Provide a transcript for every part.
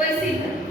Pois cita.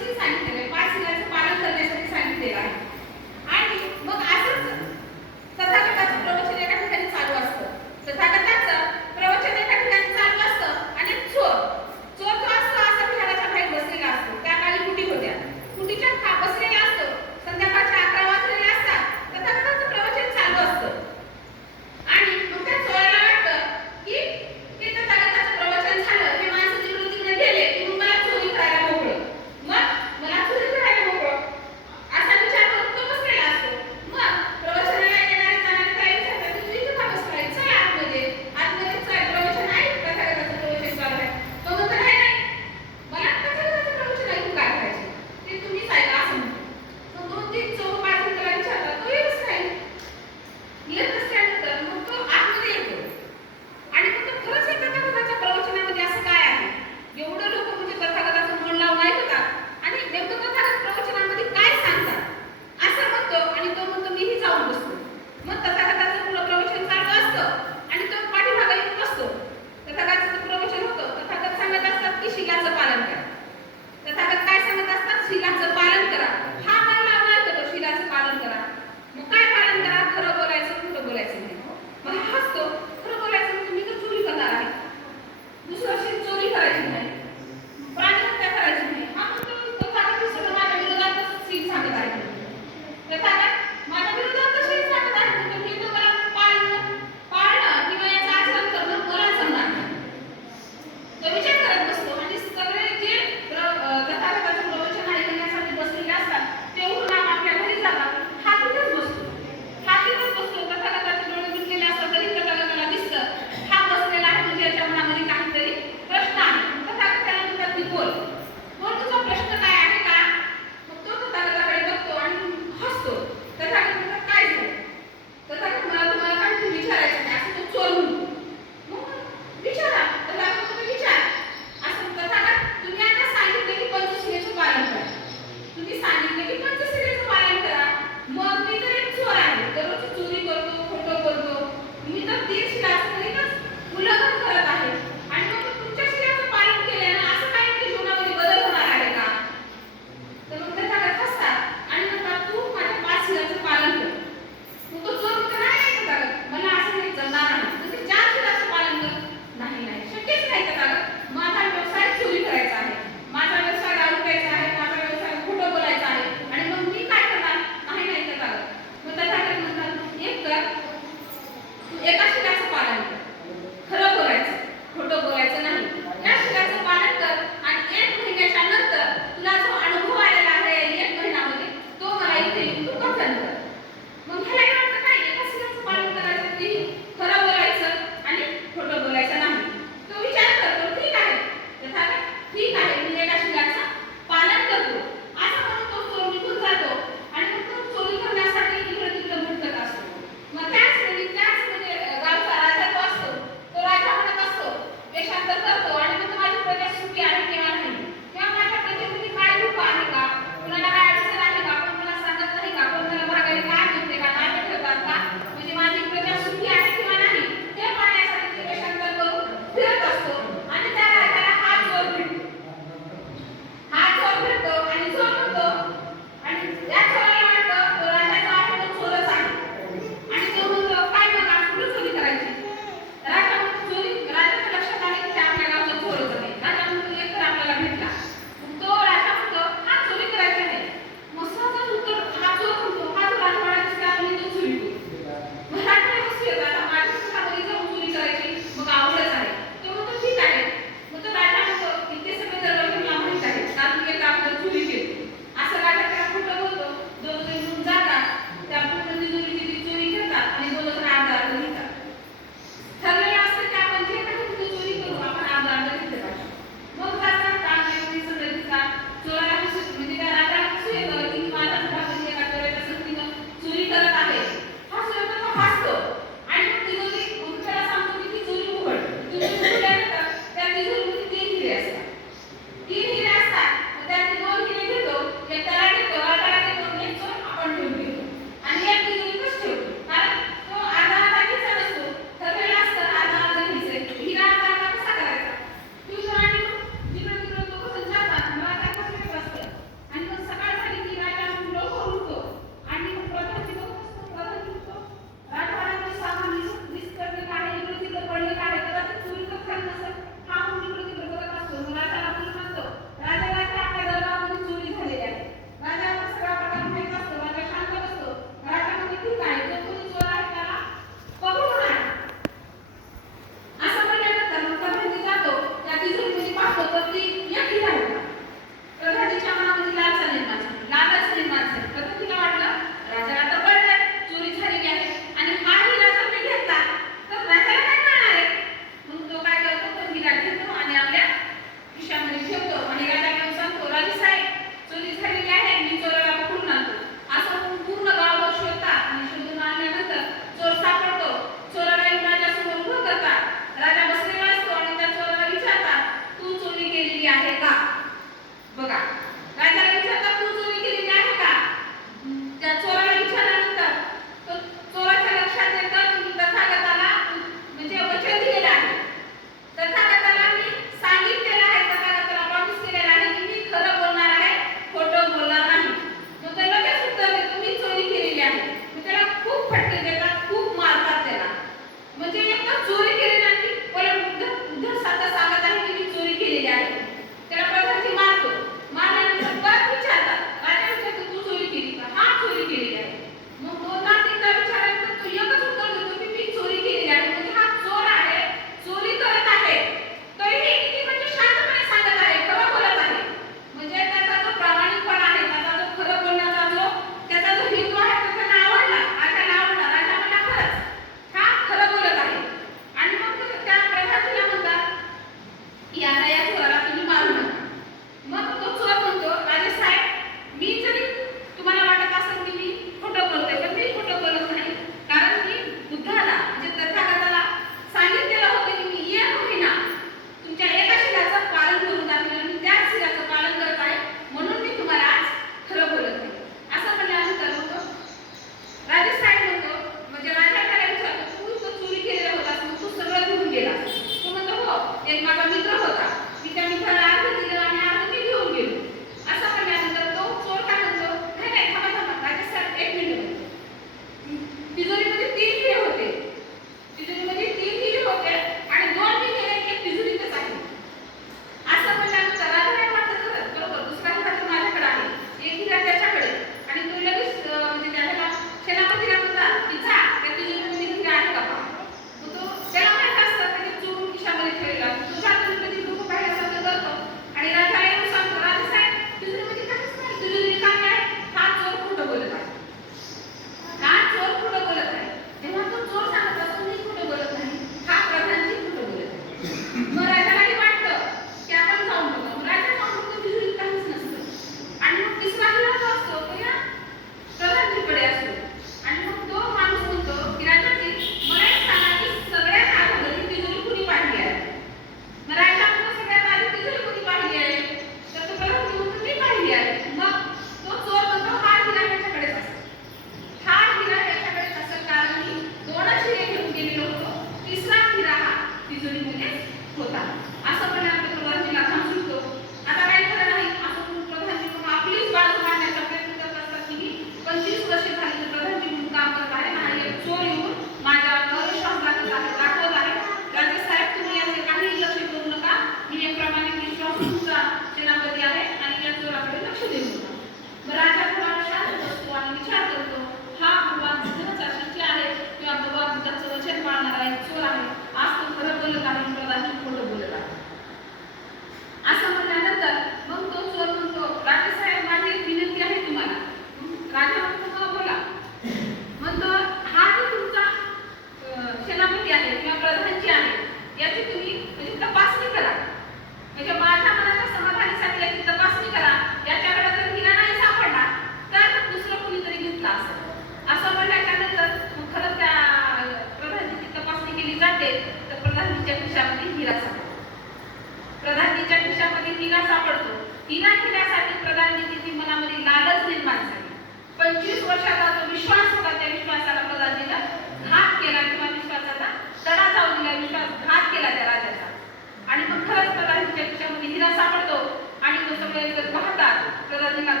hablar